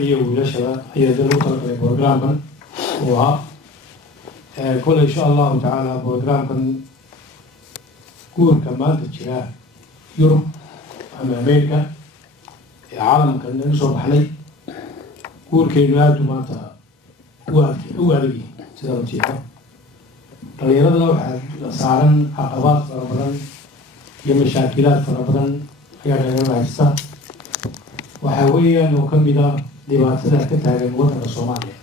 ولا شباب هي دلوقتي البرنامج وها كل إن شاء الله تعالى برنامج كور كمان تجرا يوروب أما أمريكا العالم كان نشوف حلي كور كينوات وما تا وادي سيرتيها غير هذا واحد صارن عقبات فربنا يمشاكلات فربنا يعني ما يستطيع وحاولي أن أكمل دبعتنا كتاب وطن الصومالية.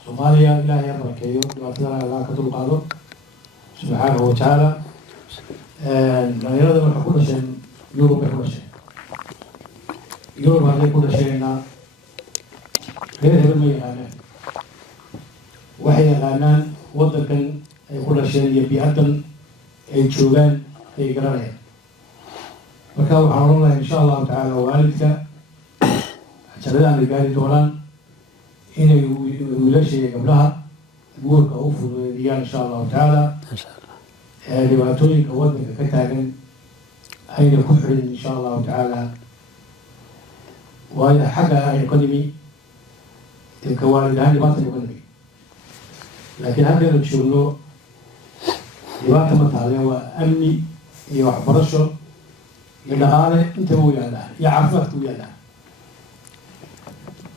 الصومالية إلهي أمرك أيوه دبعتنا على كتب القادم سبحانه وتعالى. لا يرد من كل شيء يوروب كل شيء. يوروب هذا كل شيء غير ما يعني. وحي الآن وطن كان كل شيء يبي أدم يشوفان يقرأه. وكاو حاولنا إن شاء الله تعالى والدك شغلنا بقالي دوران إنه يولشي قبلها يقول كأوفو ديان إن شاء الله تعالى إن شاء الله لبعتوني كودك كتاعن أين كفر إن شاء الله تعالى وهذا حاجة يقدمي تلك والدها لبعض يقدمي لكن هذا نشوفه لبعض مطالع وأمني يوحبرشه يدعى أنت ويا له يعرفك ويا له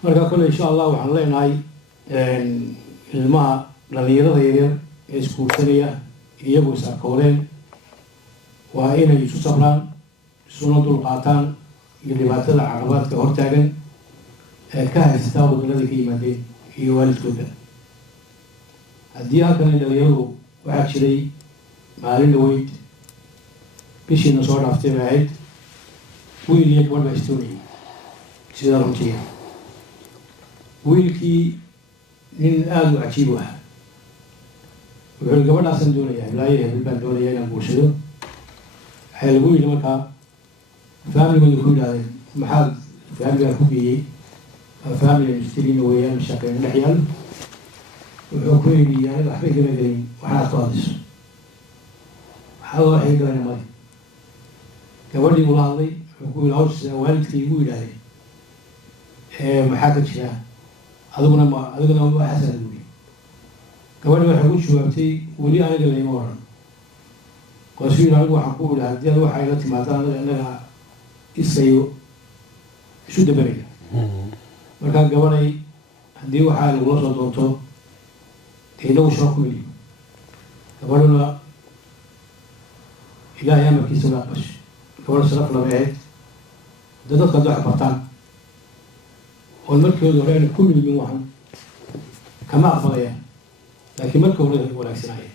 مرة كل إن شاء الله وحنا هاي الماء لليرة غير يسكو ثانية يبغى سكورين وهنا يسوع سبران سنة القاتان اللي بعث عقبات كهرتاجن كهستاو الذي في مدي يوالد كذا الديار كان لليرة واحد شيء معلن ويد بيش النصارى عفتي بعيد ويل يكبر بستوني سيدار متيا ويل كي من آل عجيبها ويل قبل أصلا دونيا لا يهبل بال دونيا نقول شنو حلو ويل مكا فامي من يقول هذا محل فامي أخوي فامي المشترين ويا مشاكل الحيال وأخوي لي يعني أحبك مدري وحنا خالص حاول حيل أنا مالي كولي ملاحظي يقول أوس والدتي يقول هاي محاكة شيء أظن ما حسن لي كولي ما حقول شو أبتي ولي أنا قال لي مرة قصير أنا وحقول هذه الروح عائلتي ما تانا أنا إسيو شو دبري مركان قولي هذه وحال الله صدقته تيلو شوك ملي قولنا إلهي أمر كيس لا قش كورس رفلا بعيد ده قد واحد برتان والملك يدورين كل من واحد كما أفضل لكن ملك ولا سناية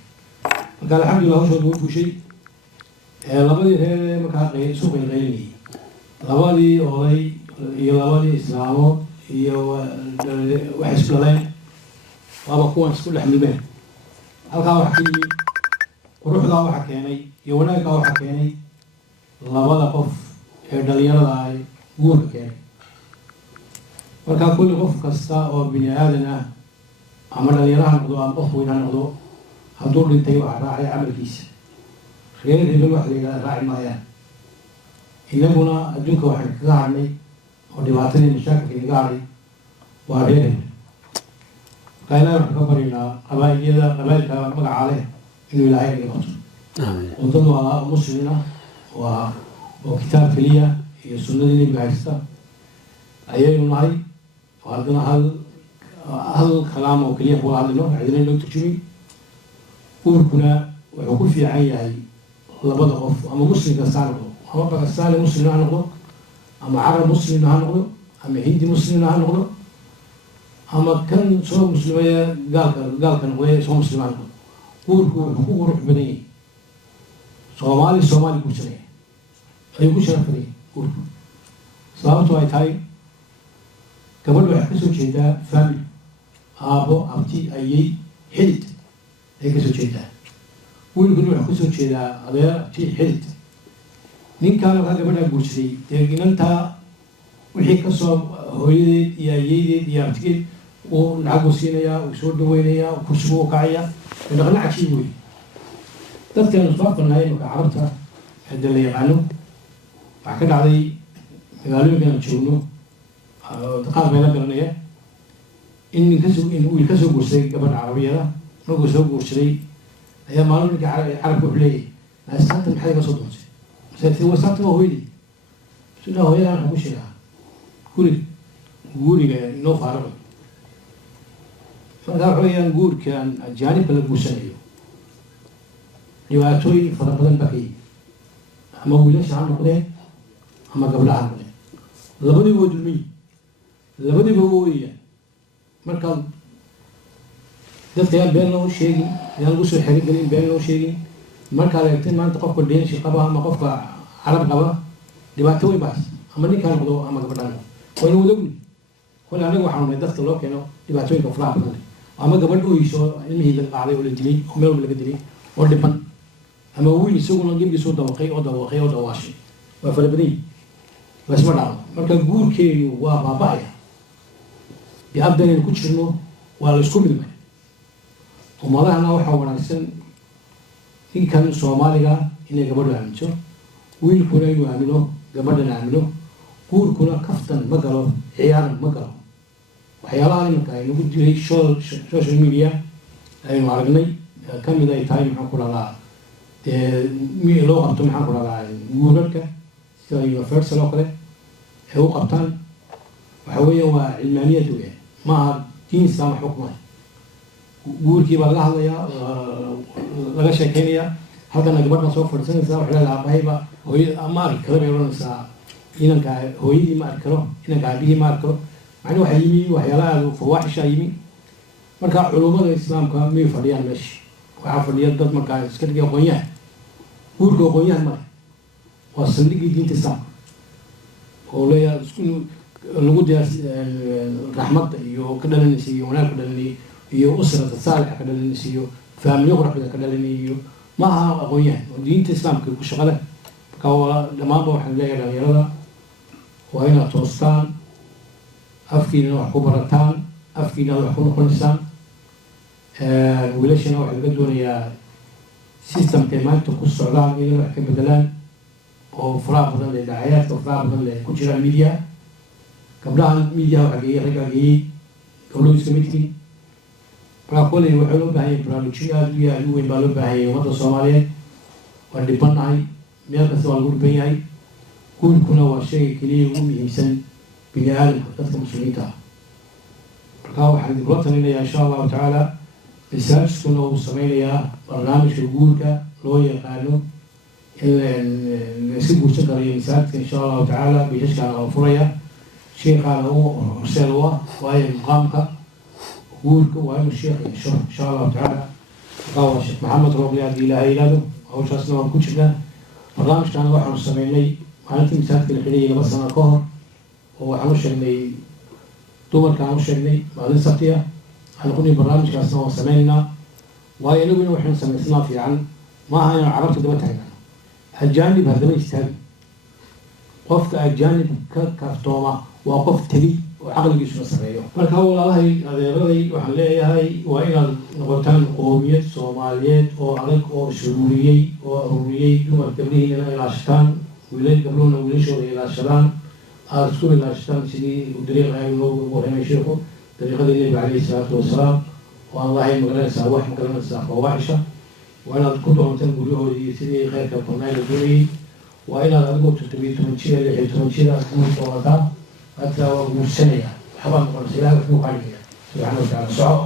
قال الحمد لله وش هو شيء لبادي هذا مكان سوق غيري لبادي أولي لبادي إسلامه وحسب لين وأبقون كل حمل به هالكاو حكيني وروح ذا وحكيني يوناك وحكيني labada qof ee dhalinyarada ay guurka keenay marka kulli qof kasta oo bini aadan ah ama dhalinyaraha noqdo ama qof weyn ha noqdo hadduu dhintay waxa raacay camalkiisa reer hebel wax la yidhahda raaci maayaan inaguna adduunka waxaan kaga hadhnay oo dhibaatadii mashaakilka inaga hadhay waa reer hebel marka ilaahay waxaan ka baryaynaa qabaa'ilka magacaa leh inuu ilaahay naga qabto waddadu waa muslina وكتاب كلية هي سنة اللي بعيشتها أيه نهاي وعندنا هل كلام وكلية هو عندنا عندنا لو تجمي وركنا وحكون في عيني الله بدأ أوف أما مسلم كسانه أما باكستاني مسلم عنه أما عرب مسلم عنه أما هندي مسلم عنه أما كان سو مسلمية قال كان هو سو مسلم عنه وركو روح بني Somali kushane ay ku sharafay urku sababtu ay tahay gabadhu waxay kasoo jeedaa family aabo abti ayay xilid ay kasoo jeedaa wiilkuna wuxuu kasoo jeedaa adeer abti xilid ninkaan waxaa gabadha guursaday deeginanta wixii kasoo hooyadeed iyo ayeedeed iyo abtigeed uu lacag siinayaa uu soo dhaweynayaa uu kursiga u kacaya dhaqan cajiib wey dadkan soo qanay marka carabta hadda la yaqaano waxa ka dhacday magaalooyinkan joogno qaar bay la garanaya in wiil ka soo guursaday gabadha carabiyada markuu soo guursaday ayaa maalin ninka carabka wuxuu leeyahay naastaanta maxay iga soo doontay masaati wasaanta waa hooyadii sida hooyada waxaan ku sheegaa guriga inoo faaraqo markaa waxa weeyaan guurkan ajaanibka la guursanayo dhibaatooyin fara badan baa ka yimid ama wiilasha ha noqdeen ama gabdhaha ha noqdeen labadiiba waa dulmiyi labadiiba wooyaya marka dadka yaan been loo sheegin yaan lagu soo xerin gelin been loo sheegin markaad eegtay maanta qofka deenshi qaba ama qofka carab qaba dhibaato weyn baas ama ninkaa noqdo ama gabadha noqdo wayna wadogni kole anaga waxaan unay dadka loo keeno dhibaatooyinka faraha badan leh ama gabadh oyso ilmihii la qaaday oo la dilay oo meel walba laga dilay oo dhiban ama wiil isaguna gebigiisoo dawaqay oo dawaashay waa fara badan yihin laysma dhaco marka guurkeenu waa baaba-aya biabdanaynu ku jirno waa la isku milmay ummadahana waxaa wanaagsan ninkan soomaaliga inay gabadhu aaminto wiilkuna inuu aamino gabadhana aamino guurkuna kaftan ma galo ciyaaran ma galo waxyaalaha imanka aynagu jiray social media aynu aragnay kamid ay tahay maxaan ku dhahdaa loo qabto maxaan ku dhahdaa guurarka sida universal oo kale ay u qabtaan waxa weeyaan waa cilmaaniyad weya maaha diin islam waxba kuma guurkii baa laga hadlayaa laga sheekeynayaa halkana gabadha soo fadhiisanaysaa waxay leedahay aabahayba hooya ma arki karo bay odhanaysaa inanka hooyadii ma arki karo inanka aabihii ma arki karo macni waxaa yimi waxyaalaha fawaaxishaa yimi marka culummada islaamka may fadhiyaan meesha waxaa fadhiya dad markaa iska dhigay aqoon-yahan guurka aqoon-yahan male waa saldhigii diinta islaamka oo leeyahay lagu diyaas raxmadda iyo ka dhalanaysa iyo wanaag ka dhalanay iyo usrata saalixa ka dhalanaysa iyo faamilyo quraxda ka dhalanay iyo ma aha aqoon-yahan oo diinta islaamka ku shaqale marka waa dhammaanba waxaan leeyahay dhalinyarada waa inaad toostaan afkiina wax ku barataan afkiina wax ku noqonaysaan wiilashana waxaa laga doonayaa systemkay maanta ku socdaan inay wax ka bedelaan oo faraha badan leh dacayaadka faraha badan leh ku jiraan media gabdhahan media waxaa geeyey raggaa geeyey gabdhuhu iska midkii markaa koley waxaa loo baahan yahay baraarujin aada iyo aada u weyn baa loo baahan yahay ummadda soomaaliyeed waa dhibannahay meel kasta waa lagu dhiban yahay guurkuna waa shayga keliya ugu muhiimsan bini aadamka dadka muslimiinta ah markaa waxaan idinkula talinayaa insha allahu tacaala masaajidkuna uu sameynayaa barnaamijka guurka loo yaqaano in la iska guursan karayo masaajidka insha allahu tacaala bishashkaana la furaya sheekhaana u horseed u ah waayo muqaamka guurka waa inuu sheekh yeesho insha allahu tacaala markaa waa sheekh maxamed roobli haddii ilaahay ilaado hawshaasna waan ku jirnaa barnaamijkaana waxaanu sameynay maalintii masaajidka la xidhayay 2 sano ka hor oo waxaan u sheegnay dumarkaan u sheegnay maalin sabti ah waxaan ku nihi barnaamijkaasna waan sameynaynaa waayo inaguna waxaynu samaysnaa fiican maaha inaan carabta daba taagnano ajaanib haddaba istaagi qofka ajaanib ka kartooma waa qof tegey oo caqligiisuna sameeyo marka walaalahay adeeraday waxaan leeyahay waa inaad noqotaan qoomiyad soomaaliyeed oo adag oo ishuruuriyey oo aruuriyey dumar gabdhihiinana ilaashataan gabdhuhuna wiilashooda ilaashadaan aada isku ilaashataan sidii dariiqa ay noogu warramay sheekhu dariiqadii nebiga calayhi salaatu wasalaam oo aan lahayn magaranaysaa wax magaranaysaa fawaaxisha waa inaad ku doontaan guryahoodii sidii khayrka badnaa la doonayay waa inaad adigoo 17 jir 16 jir aad guur doonataa hataa waa guursanaya waxbaa noqonaysa ilahay wax buu kaa dhigaya subxaana watacaala soco